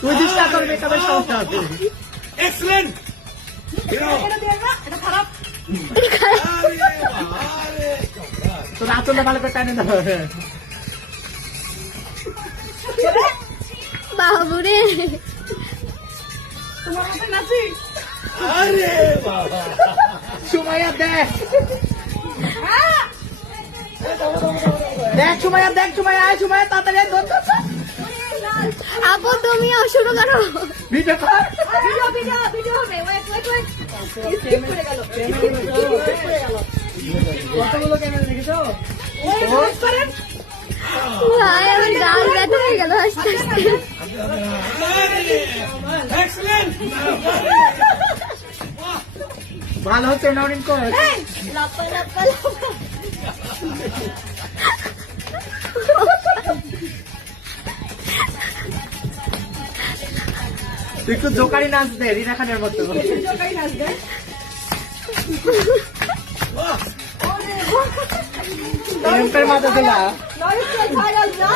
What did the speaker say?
তুই দিস না, তোর মেকআপের সমস্যা আছে। এক্সেলেন্ট। তোর আঁচলটা ভালো করে টানে দাও। বাবুরে তোমার মতো নাচি। আরে বাবা, সুমাইয়া দেখ, হ্যাঁ দেখ সুমাইয়া, দেখ সুমাইয়া, আয় সুমাইয়া তাড়াতাড়ি আয়, দৌড়, দৌড়, দৌড়। আপু তুমিও শুরু করো। ভিডিও কর। ভিডিও ভিডিও ভিডিও হবে। Wait wait wait. স্কিপ করে গেল। কতগুলো ক্যামেরা দেখেছো? ওয়েট করেন। ভাই আমার গাল ব্যথা হয়ে গেল আস্তে আস্তে। এক্সেলেন্ট। ভালো হচ্ছে না অনেক কর। এই লাপা লাপা লাপা। তুই একটু জোকারি নাচ দে, রিনা খানের মতো। জোকাই নাচবে। এমপের মাথা তোলা। নরিশ ভাইরাল না।